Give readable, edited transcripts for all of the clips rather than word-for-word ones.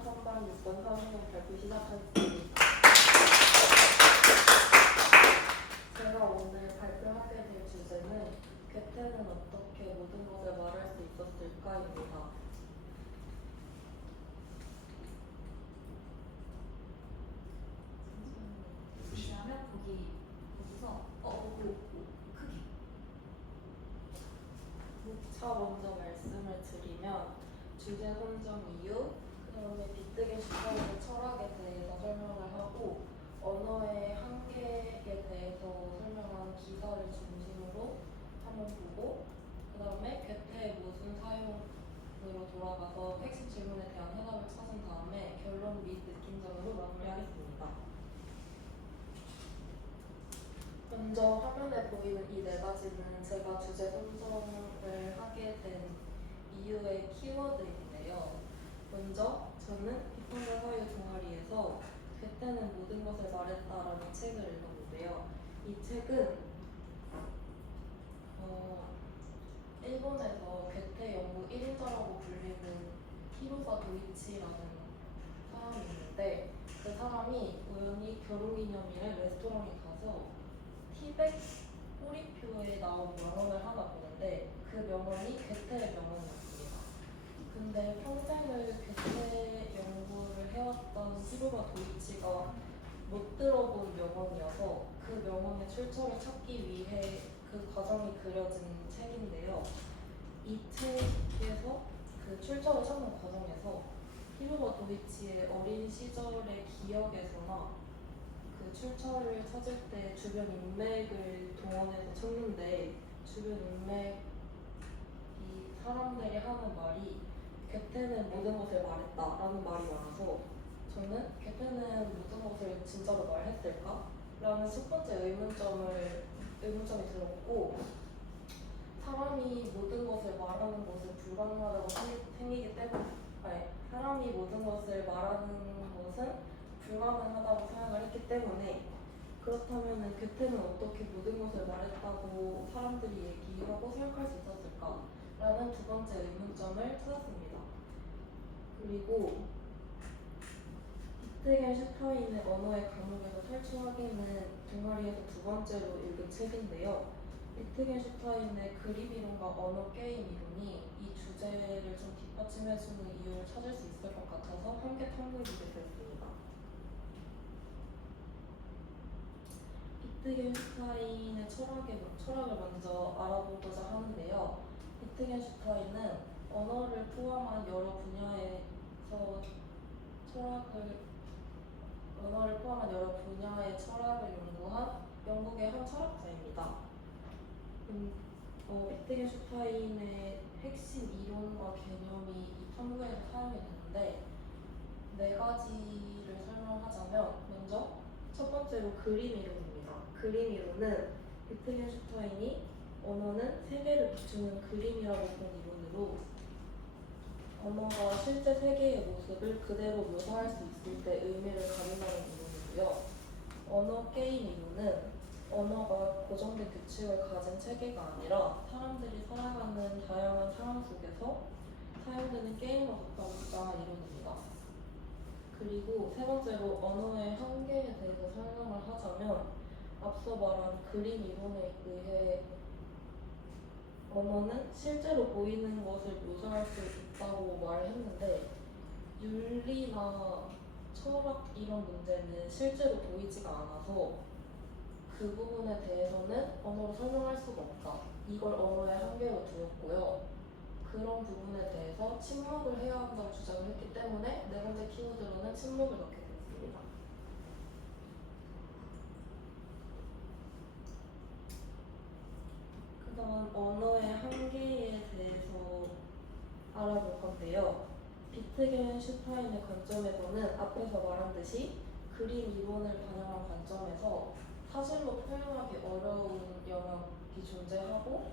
3반 6번 사무용 발표 시작하겠습니다. 제가 오늘 발표하게 될 주제는 괴테는 어떻게 모든 것을 말할 수 있었을까입니다. 무시하면 거기서 크게. 자, 먼저 말씀을 드리면 주제 선정 이유, 그 다음에 비트겐슈타인의 철학에 대해서 설명을 하고 언어의 한계에 대해서 설명한 기사를 중심으로 한번 보고 그 다음에 괴테의 모순 사용으로 돌아가서 핵심 질문에 대한 해답을 찾은 다음에 결론 및 느낀점으로 마무리하겠습니다. 먼저 화면에 보이는 이 네 가지는 제가 주제 선정을 하게 된 이유의 키워드인데요. 먼저 저는 비판과 사유 동아리에서 괴테는 모든 것을 말했다라는 책을 읽었는데요. 이 책은 일본에서 괴테 연구 1인자라고 불리는 히로사 도이치라는 사람이 있는데 그 사람이 우연히 결혼기념일에 레스토랑에 가서 티백 꼬리표에 나온 명언을 하나 보는데 그 명언이 괴테의 명언이었습니다. 근데 평생을 괴테 연구를 해왔던 히로가 도이치가 못 들어본 명언이어서 그 명언의 출처를 찾기 위해 그 과정이 그려진 책인데요. 이 책에서 그 출처를 찾는 과정에서 히로가 도이치의 어린 시절의 기억에서나 그 출처를 찾을 때 주변 인맥을 동원해서 찾는데 주변 인맥이 사람들이 하는 말이 괴테는 모든 것을 말했다라는 말이 많아서 저는 괴테는 모든 것을 진짜로 말했을까? 라는 첫 번째 의문점이 들었고 사람이 모든 것을 말하는 것은 불가능하다고 생기기 때문에 사람이 모든 것을 말하는 것은 불가능하다고 생각을 했기 때문에 그렇다면 괴테는 어떻게 모든 것을 말했다고 사람들이 얘기하고 생각할 수 있었을까? 라는 두 번째 의문점을 찾았습니다. 그리고 비트겐슈타인의 언어의 감옥에서 탈출하기는 동아리에서 두 번째로 읽은 책인데요. 비트겐슈타인의 그림 이론과 언어 게임 이론이 이 주제를 좀 뒷받침해주는 이유를 찾을 수 있을 것 같아서 함께 탐구해보게 되었습니다. 비트겐슈타인의 철학을 먼저 알아보고자 하는데요. 비트겐슈타인은 언어를 포함한 여러 분야의 철학을 연구한 영국의 한 철학자입니다. 비트겐슈타인의 핵심 이론과 개념이 이 탐구에서 사용이 되는데 네 가지를 설명하자면 먼저 첫 번째로 그림 이론입니다. 그림 이론은 비트겐슈타인이 언어는 세계를 비추는 그림이라고 본 이론으로 언어가 실제 세계의 모습을 그대로 묘사할 수 있을 때 의미를 가진다는 이론이고요. 언어 게임 이론은 언어가 고정된 규칙을 가진 체계가 아니라 사람들이 살아가는 다양한 상황 속에서 사용되는 게임과 가깝다는 이론입니다. 그리고 세 번째로 언어의 한계에 대해서 설명을 하자면 앞서 말한 그림 이론에 의해 언어는 실제로 보이는 것을 묘사할 수 있다고 말했는데 윤리나 철학 이런 문제는 실제로 보이지가 않아서 그 부분에 대해서는 언어로 설명할 수가 없다. 이걸 언어의 한계로 두었고요. 그런 부분에 대해서 침묵을 해야 한다고 주장을 했기 때문에 네 번째 키워드로는 침묵을 넣게 됐습니다. 그 다음 언어의 한계에 대해서 알아볼 건데요. 비트겐슈타인의 관점에서는 앞에서 말한 듯이 그림 이론을 반영한 관점에서 사실로 표현하기 어려운 영역이 존재하고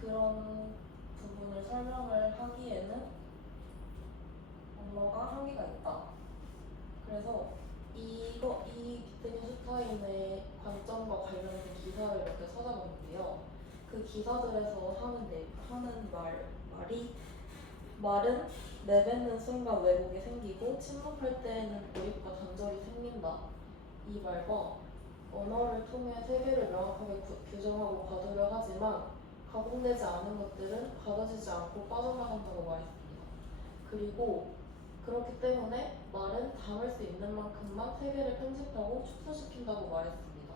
그런 부분을 설명을 하기에는 언어가 한계가 있다. 그래서 이 비트겐슈타인의 관점과 관련된 기사를 몇 개 찾아봤는데요. 그 기사들에서 하는 말은 내뱉는 순간 왜곡이 생기고 침묵할 때에는 고립과 단절이 생긴다. 이 말과 언어를 통해 세계를 명확하게 규정하고 가두려 하지만 가공되지 않은 것들은 가둬지지 않고 빠져나간다고 말했습니다. 그리고 그렇기 때문에 말은 담을 수 있는 만큼만 세계를 편집하고 축소시킨다고 말했습니다.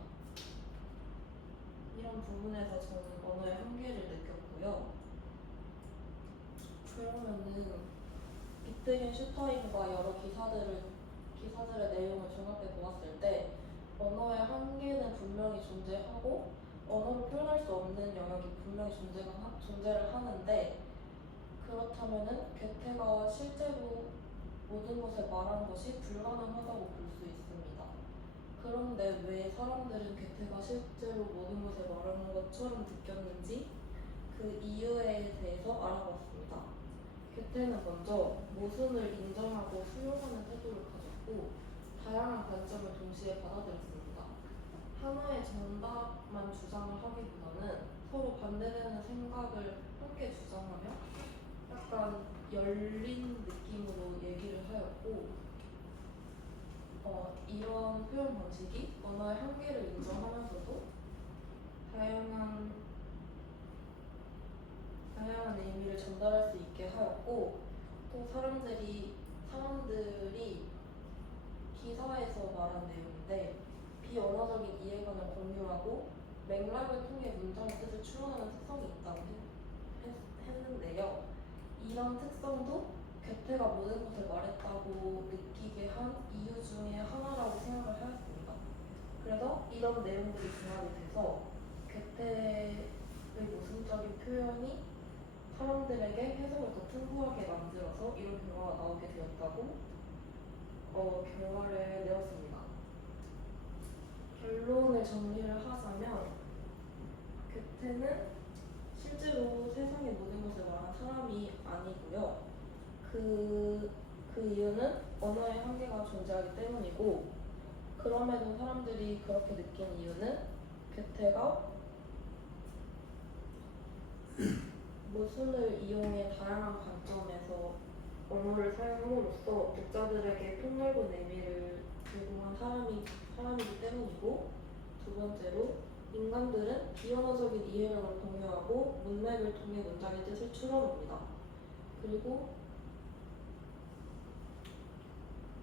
이런 부분에서 저는 언어의 한계를 느꼈고요. 그러면은 비트겐슈타인과 여러 기사들의 내용을 종합해 보았을 때 언어의 한계는 분명히 존재하고 언어로 표현할 수 없는 영역이 분명히 존재를 하는데 그렇다면은 괴테가 실제로 모든 것을 말하는 것이 불가능하다고 볼 수 있습니다. 그런데 왜 사람들은 괴테가 실제로 모든 것을 말하는 것처럼 느꼈는지 그 이유에 대해서 알아봤습니다. 괴테는 먼저 모순을 인정하고 수용하는 태도를 가졌고 다양한 관점을 동시에 받아들였습니다. 하나의 정답만 주장을 하기보다는 서로 반대되는 생각을 함께 주장하며 약간 열린 느낌으로 얘기를 하였고 이런 표현 방식이 언어의 한계를 인정하면서도 다양한 의미를 전달할 수 있게 하였고 또 사람들이 기사에서 말한 내용인데 비언어적인 이해관을 공유하고 맥락을 통해 문장의 뜻을 추론하는 특성이 있다고 했는데요. 이런 특성도 괴테가 모든 것을 말했다고 느끼게 한 이유 중에 하나라고 생각을 하였습니다. 그래서 이런 내용들이 종합이 돼서 괴테의 모순적인 표현이 사람들에게 해석을 더 풍부하게 만들어서 이런 결과가 나오게 되었다고 결과를 내었습니다. 결론을 정리를 하자면 괴테는 실제로 세상의 모든 것을 말한 사람이 아니고요. 그 이유는 언어의 한계가 존재하기 때문이고 그럼에도 사람들이 그렇게 느낀 이유는 괴테가 모순을 이용해 다양한 관점에서 언어를 사용함으로써 독자들에게 폭넓은 의미를 제공한 사람이기 때문이고 두 번째로 인간들은 비언어적인 이해력을 공유하고 문맥을 통해 문장의 뜻을 추론합니다. 그리고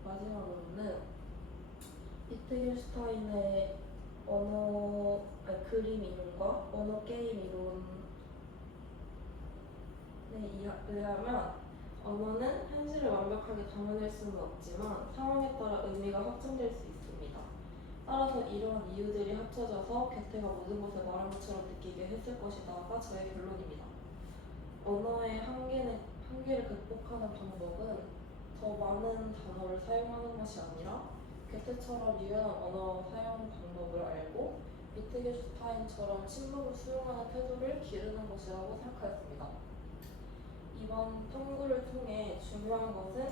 마지막으로는 비트겐슈타인의 그림 이론과 언어 게임 이론에 의하면 언어는 현실을 완벽하게 담아낼 수는 없지만 상황에 따라 의미가 확장될 수 있습니다. 따라서 이러한 이유들이 합쳐져서 괴테가 모든 것을 말한 것처럼 느끼게 했을 것이다가 저의 결론입니다. 언어의 한계를 극복하는 방법은 더 많은 단어를 사용하는 것이 아니라 괴테처럼 유연한 언어 사용 방법을 알고 비트겐슈타인처럼 침묵을 수용하는 태도를 기르는 것이라고 생각하였습니다. 이번 탐구를 통해 중요한 것은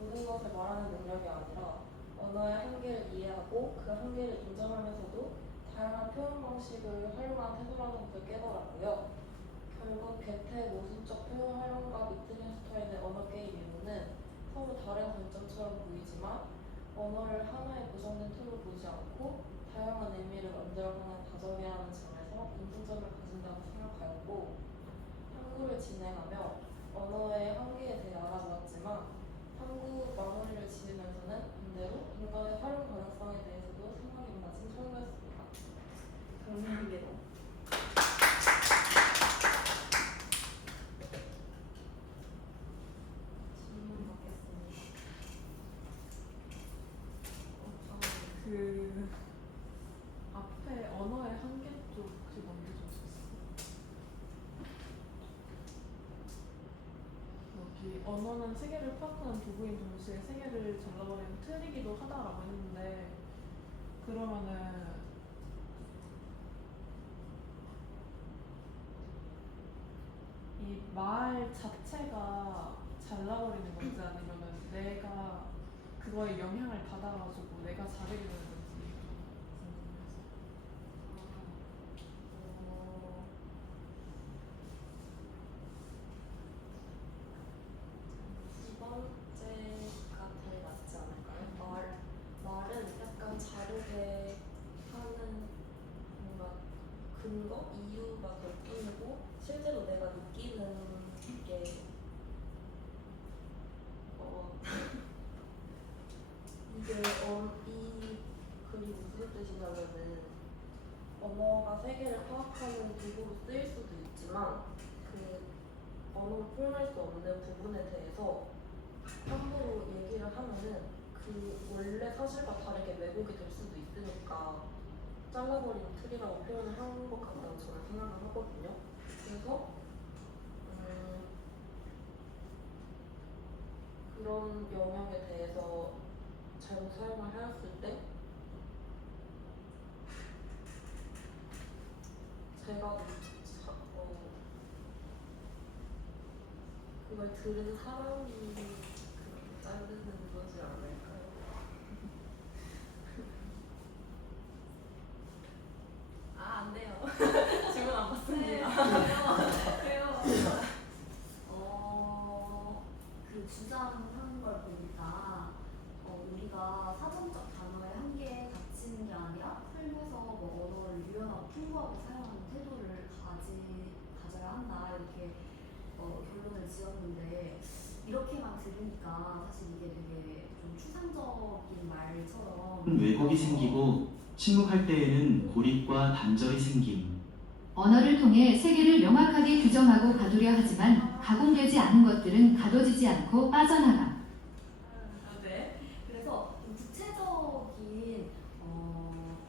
모든 것을 말하는 능력이 아니라 언어의 한계를 이해하고 그 한계를 인정하면서도 다양한 표현 방식을 활용한 태도라는 것을 깨달았고요. 결국 괴테의 모순적 표현 활용과 비트겐슈타인의 언어 게임 이론은 서로 다른 관점처럼 보이지만 언어를 하나의 고정된 틀로 보지 않고 다양한 의미를 만들어가는 과정이라는 점에서 공통점을 가진다고 생각하였고 탐구를 진행하며 언어의 한계에 대해 알아보았지만 탐구 마무리를 지으면서는 반대로 인간의 활용 가능성에 대해서도 생각이 많아진 탐구였습니다. 감사합니다. 질문 받겠습니다. 그 앞에 언어의 한계 쪽 혹시 넘겨줄 수 있어? 여기 언어는 세계를 파악하는 도구인 동시에 세계를 잘라버리는 틀이기도 하다라고 했는데 그러면은 이 말 자체가 잘라버리는 건지 아니면은 내가 그거에 영향을 받아가지고 내가 잘하게 되는 건지 목소리가 느끼고 실제로 내가 느끼는 게 이게 이 글이 무슨 뜻이냐면은 언어가 세계를 파악하는 도구로 쓰일 수도 있지만 그 언어로 표현할 수 없는 부분에 대해서 함부로 얘기를 하면은 그 원래 사실과 다르게 왜곡이 될 수도 있으니까 잘라버린 틀이라고 표현을 한 것 같다고 저는 생각을 하거든요. 그래서 그런 영역에 대해서 잘못 사용을 하였을 때 제가 그걸 들은 사람이 그렇게 자르는 거지 않을까요? 안 돼요. 질문 안 받습니다. 그래요. 그 주장한 걸 보니까 우리가 사전적 단어의 한계에 갇히는 게 아니라 삶에서 뭐 언어를 유연하고 풍부하게 사용하는 태도를 가져야 한다 이렇게 결론을 지었는데 이렇게만 들으니까 사실 이게 되게 좀 추상적인 말처럼 왜곡이 생기고 침묵할 때에는 고립과 단절이 생김. 언어를 통해 세계를 명확하게 규정하고 가두려 하지만 가공되지 않은 것들은 가둬지지 않고 빠져나가. 네. 그래서 좀 구체적인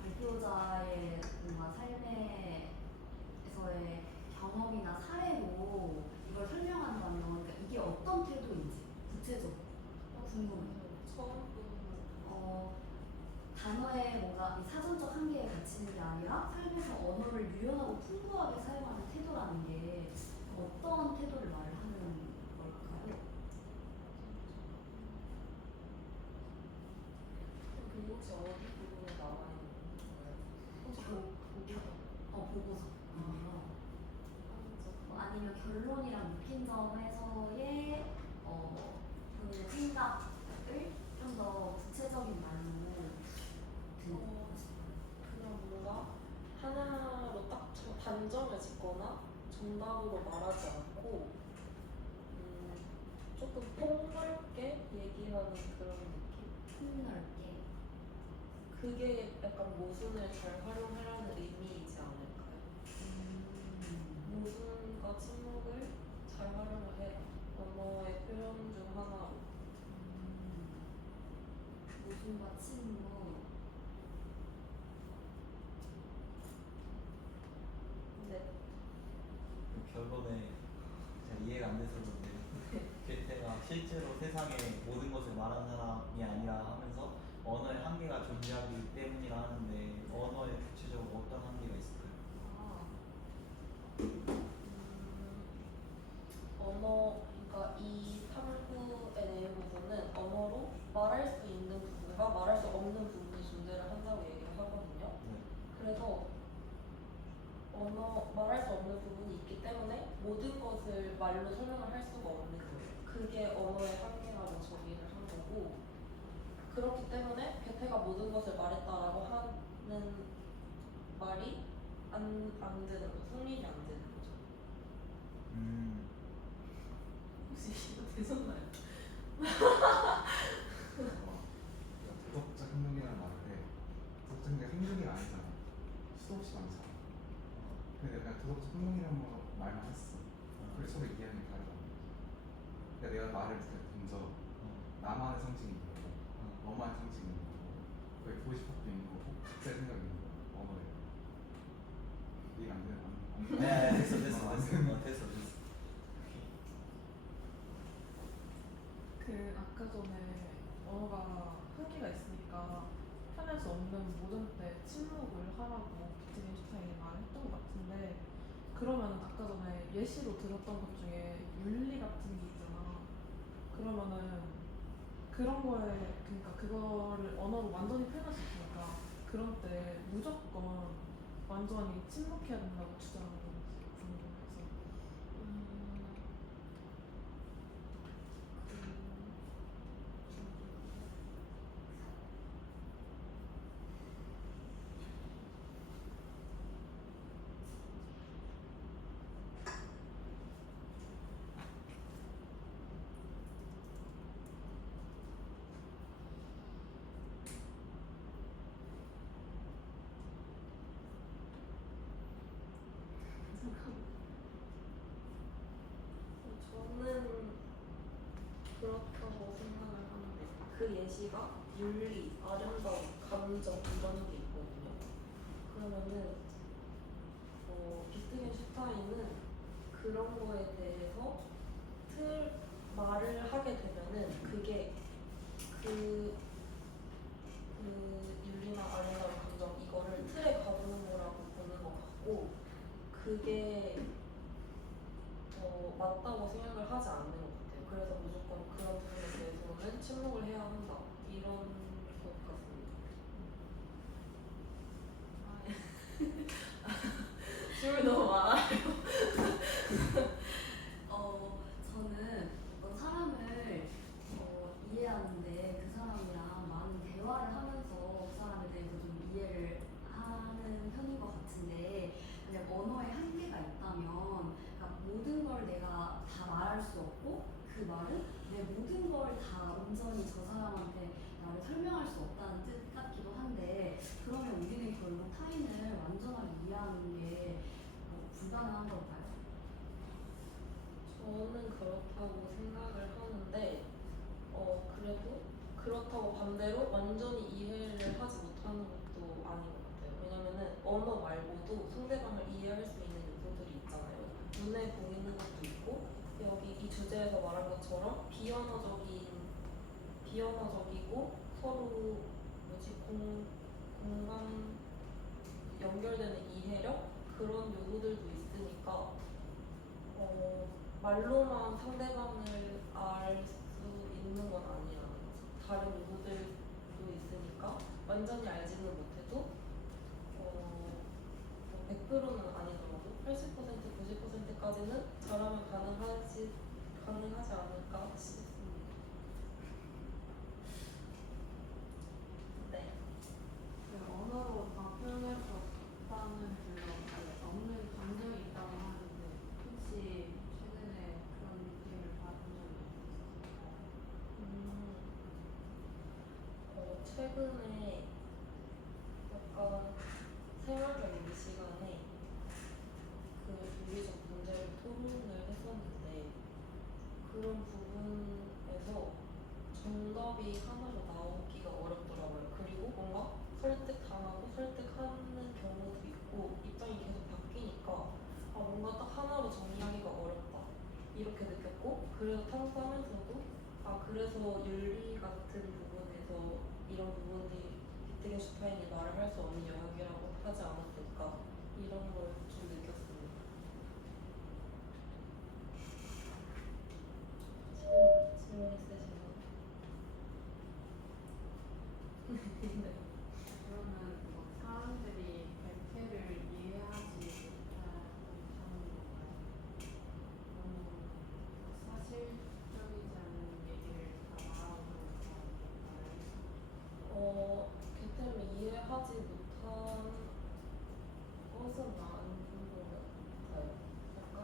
발표자의 뭔가 삶에서의 경험이나 사례로 이걸 설명한다면 그러니까 이게 어떤 태도인지 구체적으로 궁금해요. 처음 단어의 뭔가 이 사전적 한계에 갇히는 게 아니라 삶에서 언어를 유연하고 풍부하게 사용하는 태도라는 게 어떤 태도를 말하는 걸까요? 그게 혹시 어디 부분에 나와 있는 거예요? 보고서. 아니면 결론이랑 느낀 점에서의 본인의 생각을 좀 더 구체적인 말로 그냥 뭔가 하나로 딱 단정을 짓거나 정답으로 말하지 않고 조금 폭넓게 얘기하는 그런 느낌? 폭넓게. 그게 약간 모순을 잘 활용하라는 의미이지 않을까요? 모순과 침묵을 잘 활용을 해라. 언어의 표현 중 하나로. 모순과 침묵. 네. 결론에 제가 이해가 안 돼서 그런데 괴테가 실제로 세상의 모든 것을 말하는 사람이 아니라 하면서 언어의 한계가 존재하기 때문이라 하는데 언어에 구체적으로 어떤 한계가 있을까요? 그러니까 이 탐구의 내용 부분은 언어로 말할 수 있는 부분과 말할 수 없는 부분이 존재를 한다고 얘기를 하거든요. 네. 그래서 말할 수 없는 부분이 있기 때문에 모든 것을 말로 설명을 할 수가 없는 거예요. 그게 언어의 한계라고 정의를 한 거고, 그렇기 때문에 괴테가 모든 것을 말했다라고 하는 말이 안 되는 거죠. 성립이 안 되는 거죠. 혹시 이거 되셨나요? 도덕적 행동이라는 말을 해. 도덕적 행동이 행동이 아니잖아. 수도 없이 많잖아. 근데 내가 도덕적 행동이라는 말만 했어. 그래서 서로 이해하는 게 다르다. 그러니까 내가 말을 던져. 나만의 상징이 있는 거고, 너만의 상징이 있는 거고, 그게 보고 싶었던 있는 거고, 각자의 생각이 있는 거고, 언어에. 이해가 안 되는 거 네, 됐어. 그 아까 전에 언어가 한계가 있으니까 표현할 수 없는 모든 때 침묵을 하라고 비트겐슈타인이 말했던 것 같은데, 그러면 아까 전에 예시로 들었던 것 중에 윤리 같은 게 있잖아. 그러면은 그런 거에 그러니까 그거를 언어로 완전히 표현할 수 있으니까 그런 때 무조건 완전히 침묵해야 된다고 주장하는 건지 궁금해서. 좋다고 생각을 하는데 그 예시가 윤리, 아름다움, 감정 이런 게 있거든요. 그러면은 비트겐슈타인은 그런 거에 대해서 말을 하게 되면은 그게 그 윤리나 아름다움, 감정 이거를 틀에 가두는 거라고 보는 것 같고 그게 맞다고 생각을 하지 않는 것 같아요. 그래서 무조건 그런 부분에 대해서는 침묵을 해야 한다 이런 것 같습니다. 질문 너무 많아요. 저는 어떤 사람을 이해하는데 그 사람이랑 많은 대화를 하면서 그 사람에 대해서 좀 이해를 하는 편인 것 같은데 만약 언어에 한계가 있다면 그러니까 모든 걸 내가 다 말할 수 없고 그 말은 내 모든 걸 다 온전히 저 사람한테 나를 설명할 수 없다는 뜻 같기도 한데 그러면 우리는 결국 타인을 완전하게 이해하는 게 불가능한 걸까요? 저는 그렇다고 생각을 하는데 그래도 그렇다고 반대로 완전히 이해를 하지 못하는 것도 아닌 것 같아요. 왜냐면은 언어 말고도 상대방을 이해할 수 있는 요소들이 있잖아요. 눈에 보이는 것도 있고 여기 이 주제에서 말한 것처럼 비언어적이고 서로 공감 연결되는 이해력 그런 요소들도 있으니까 말로만 상대방을 알 수 있는 건 아니라는 거죠. 다른 요소들도 있으니까 완전히 알지는 못해도 100%는 아니더라도 80% 90%까지는 잘하면 가능하지 않을까 싶습니다. 네. 언어로 다 표현할 수 없다는 물론 없는 감정이 있다고 하는데 혹시 최근에 그런 느낌을 받은 적이 있으세요? 최근에 약간 생활적인 시간에 그 윤리적 문제를 토론을 했었는데 그런 부분에서 정답이 하나로 나오기가 어렵더라고요. 그리고 뭔가 설득당하고 설득하는 경우도 있고 입장이 계속 바뀌니까 뭔가 딱 하나로 정리하기가 어렵다 이렇게 느꼈고 그래서 탐구하면서도 그래서 윤리 같은 부분에서 이런 부분이 비트겐슈타인이 말을 할 수 없는 영역이라고 하지 않았을까 이런 걸 좀 느꼈습니다. 질문 있으신가요? 네. 그러면 뭐 사람들이 백태를 이해하지 못하는 건가요? 너무 사실적이지 않은 얘기를 다 말하고 그런 건가요? 개템을 이해하지 못한 것은 아닌 것 같아요. 약간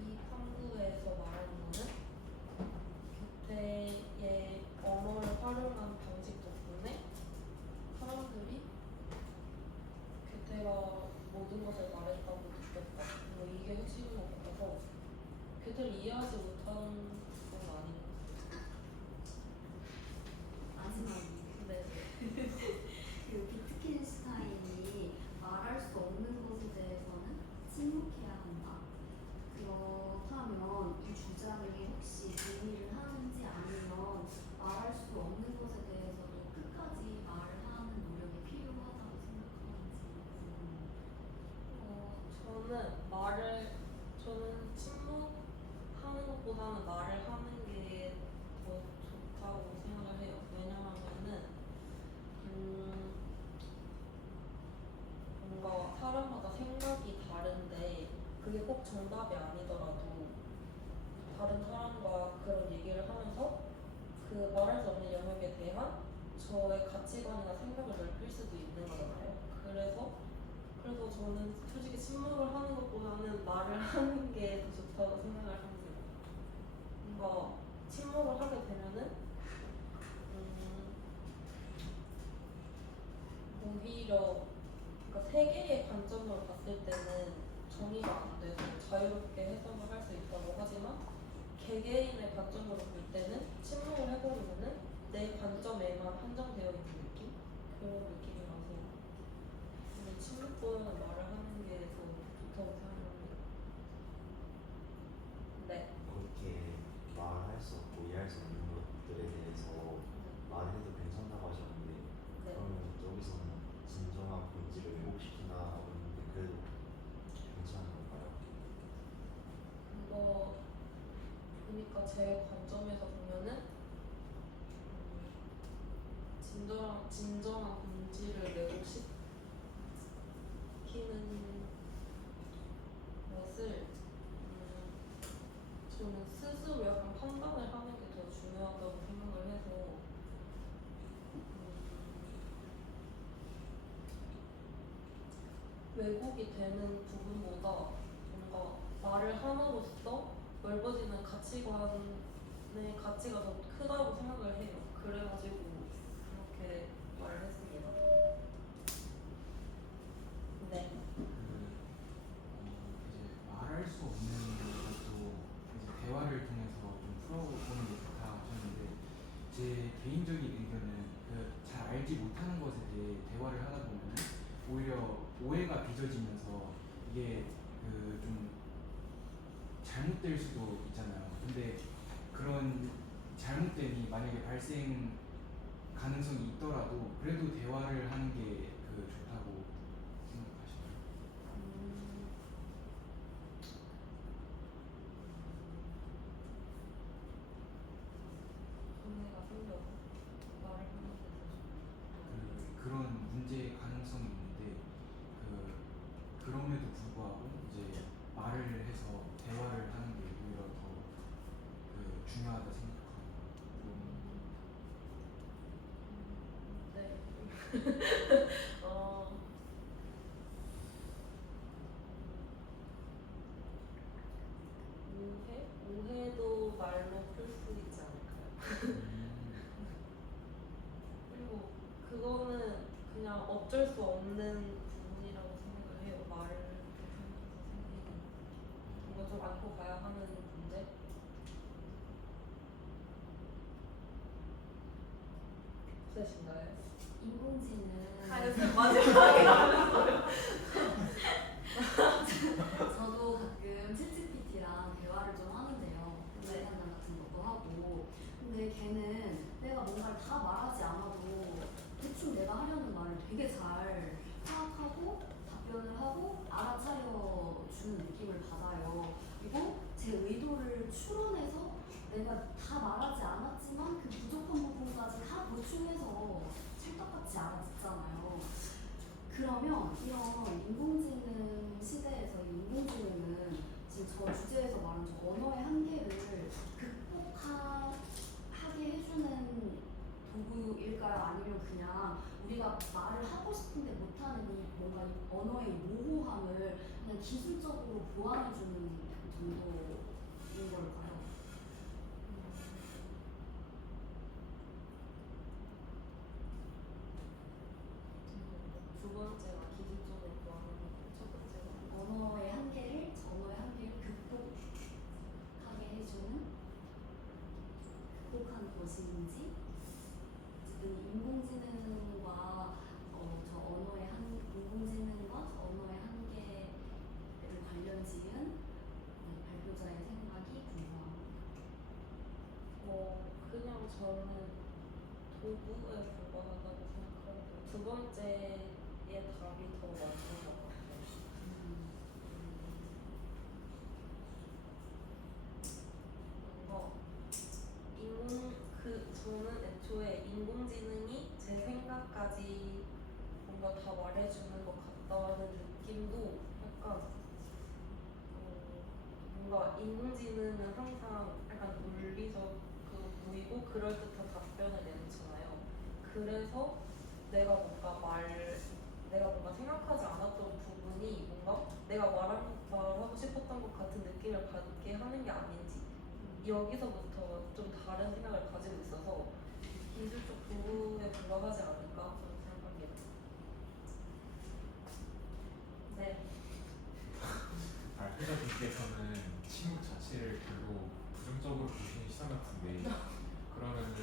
이 탐구에서 말하는 거는 개태의 언어를 활용한 방식 덕분에 사람들이 개태가 모든 것을 말했다고 느꼈다. 이게 핵심인 것 같아서 개태를 이해하지 못한 건 아닌 것 같아요. 마지막이 네. 그 비트겐슈타인이 말할 수 없는 것에 대해서는 침묵해야 한다. 그렇다면 이 주장에 혹시 동의를 하는지 아니면 말할 수 없는 것에 대해서도 끝까지 말하는 노력이 필요하다고 생각하는지 저는 침묵하는 것보다는 말을 하는 게 더 좋다고 생각을 해요. 왜냐하면은 뭔가 사람마다 생각이 다른데 그게 꼭 정답이 아니더라도 다른 사람과 그런 얘기를 하면서 그 말할 수 없는 영역에 대한 저의 가치관이나 생각을 넓힐 수도 있는 거잖아요. 그래서 저는 솔직히 침묵을 하는 것보다는 말을 하는 게 더 좋다고 생각을 합니다. 뭔가 침묵을 하게 되면은 오히려 그러니까 세 개의 관점으로 봤을 때는 정의가 자유롭게 해석을 할 수 있다고 하지만 개개인의 관점으로 볼 때는 침묵을 해버리면은 내 관점에만 한정되어 있는 느낌? 그런 느낌이 나서 저는 침묵보다는 말을 하는 게 더 좋다고 생각합니다. 네. 그렇게 말할 수 없고 이해할 수 없는 것들에 대해서 말해도 괜찮다고 하셨는데 네. 그러면 여기서는 진정한 본질을 왜곡시킨다고 했는데 그래도 괜찮은 건가요? 그러니까 제 관점에서 보면은 진정한 본질을 왜곡시키는 것을 저는 스스로 약간 판단을 하는 게 더 중요하다고 생각을 해서 왜곡이 되는 부분보다 뭔가 말을 함으로써 넓어지는 가치관의 가치가 더 크다고 생각을 해요. 그래가지고 그렇게 말을 했습니다. 네. 이제 말할 수 없는 것도 이제 대화를 통해서 좀 풀어보는 게 좋다 하셨는데 제 개인적인 의견은 그 잘 알지 못하는 것에 대해 대화를 하다 보면 오히려 오해가 빚어지면서 이게 그 좀 잘못될 수도 있잖아요. 근데 그런 잘못됨이 만약에 발생 가능성이 있더라도 그래도 대화를 하는 게 그 좋다고 생각하시나요? 오해가 생겨서 말을 하는 게 더 좋아요. 그런 문제 가능성이 있는데 그럼에도 불구하고 이제 말을 해서 대화를 하는 게 오히려 더 중요하다 생각합니다. 네. 오해도 말로 풀 수 있지 않을까요? 그리고 그거는 그냥 어쩔 수 없는 부분이라고 생각을 해요. 말을 하면서 생기는 뭔가 좀 안고 가야 하는 문제? 없으신가요? 인공지능 마지막에 나왔어요. 저도 가끔 챗GPT랑 대화를 좀 하는데요. 네. 상담 같은 것도 하고. 근데 걔는 내가 뭔가를 다 말하지 않아도 대충 내가 하려는 말을 되게 잘 파악하고 답변을 하고 알아차려 주는 느낌을 받아요. 그리고 제 의도를 추론해서 내가 다 말하지 않았지만 그 부족한 부분까지 다 보충해서 찰떡같이 알아듣잖아요. 그러면 이런 인공지능 시대에서 이 인공지능은 지금 저 주제에서 말한 저 언어의 한계를 극복하게 해주는 도구일까요? 아니면 그냥 우리가 말을 하고 싶은데 못하는 이 뭔가 이 언어의 모호함을 그냥 기술적으로 보완해주는 정도인 걸까요? 두 번째가 기술적으로 구하는 거고 첫 번째가 언어의 한계를 극복하게 해주는 극복하는 것인지 어쨌든 인공지능과 인공지능과 저 언어의 한계를 관련 지은 발표자의 생각이 궁금합니다. 그냥 저는 도구에 불과하다고 생각하고 두 번째의 답이 더 맞는 것 같아요. 뭔가 저는 애초에 인공지능이 제 생각까지 뭔가 다 말해주는 것 같다는 느낌도 약간 뭔가 인공지능은 항상 약간 논리적으로 보이고 그럴듯한 답변을 내놓잖아요. 그래서 내가 뭔가 생각하지 않았던 부분이 뭔가 내가 말하고 싶었던 것 같은 느낌을 받게 하는 게 아닌지 여기서부터 좀 다른 생각을 가지고 있어서 기술적 도구에 불과하지 않을까 저는 생각합니다. 네. 발표자분 님께서는 침묵 자체를 별로 부정적으로 보시는 시선 같은데 그러면은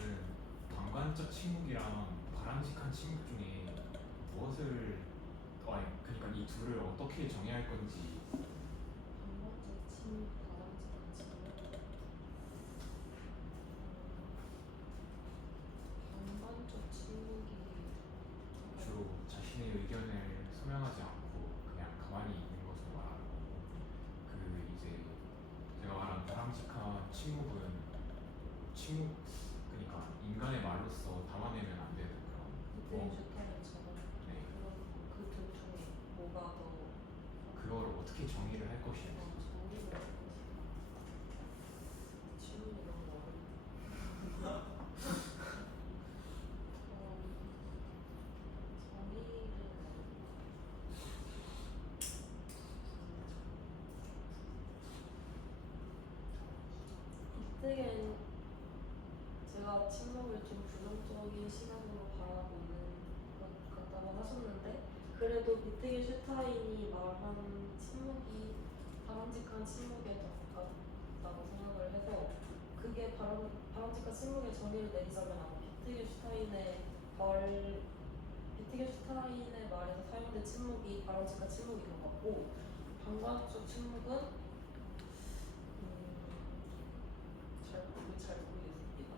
방관적 침묵이랑 바람직한 침묵 중에 무엇을 아니 그러니까 이 둘을 어떻게 정의할 건지 방관적 침묵, 바람직한 침묵. 방관적 침묵이 주로 자신의 의견을 소명하지 않고 그냥 가만히 있는 것을 말하는 거고 그 이제 제가 말한 바람직한 침묵은 침묵 그러니까 인간의 말로서 담아내면 안 되는 그런 비트겐슈타인처럼 네 그런 그 둘 중에 뭐가 더 그걸 어떻게 정의를 할 것인지 정리를 할 것인가? 질문이 너무 어렵다. 정의를 비트겐 제가 침묵을 좀 부정적인 시각으로 바라보는 것 같다고 하셨는데 그래도 비트겐슈타인이 말한 침묵이 바람직한 침묵에 더 가깝다고 생각을 해서 그게 바람직한 침묵의 정의를 내리자면 아마 비트겐슈타인의 말에서 사용된 침묵이 바람직한 침묵인 것 같고 방관적 침묵은 잘 모르겠습니다.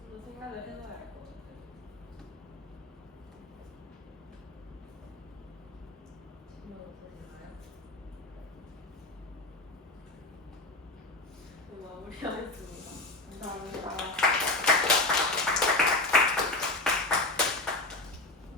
좀 더 생각을 해봐야 알 것 같아요. 질문 없으신가요? 그럼 마무리하겠습니다. 감사합니다.